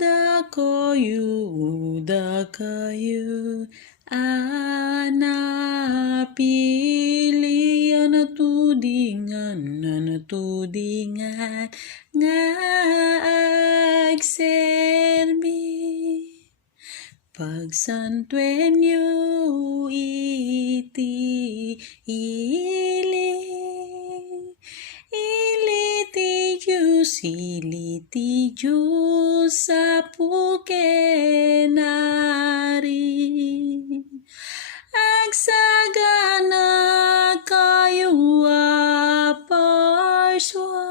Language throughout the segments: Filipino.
DACAYO, NAPILI, anatudingan, nga agserbi. Pagsantuenyo iti ili ti Diyos sa pukenari. Agsagana kayo parswa,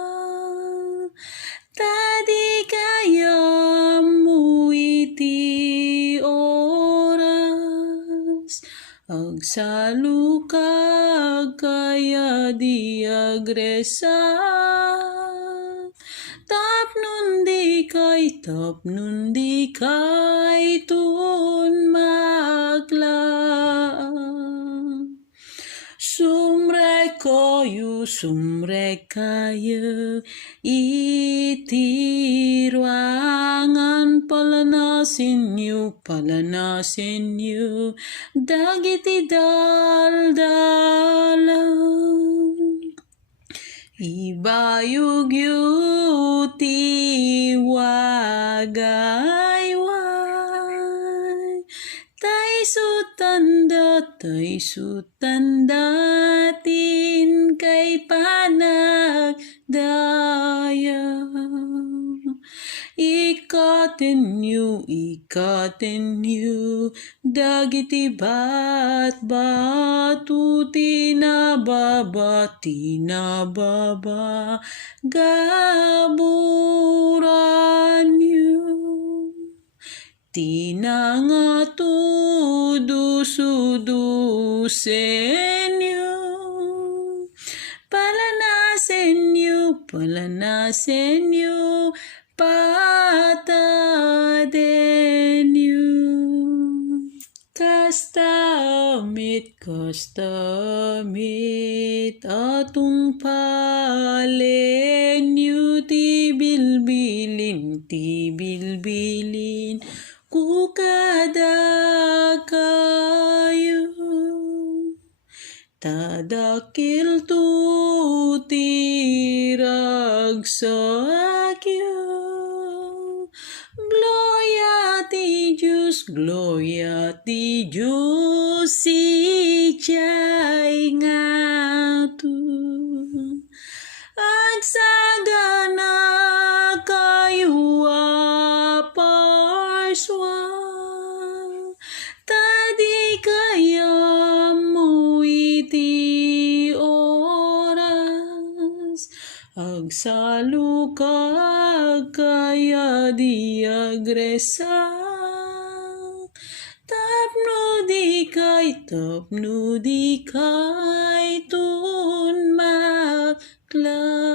tadi kaya mo iti oras. Agsalukag kaya di agresa, tapnon di kay tun maglaan. Sumrek kayo iti ruangan, palanasin niyo dagiti daldalan. Ibayog yu ti wagayway, tay sutanda tin kay panagdaya. Ikaten niyo dagiti batu tinababa gaburan niyo. Tinangatudusudusen niyo, palanasen niyo, pataden niyo. Kastamit atong palen niyo, ti bilbilin kukada kayo. Tadakil tu tiragsakyo, Gloria ti Diyos, siya'y ngatu. Agsagana kayo parswa, tadi kaya mo iti oras. Agsalukag kaya di agresa, tapno di kay tun makla.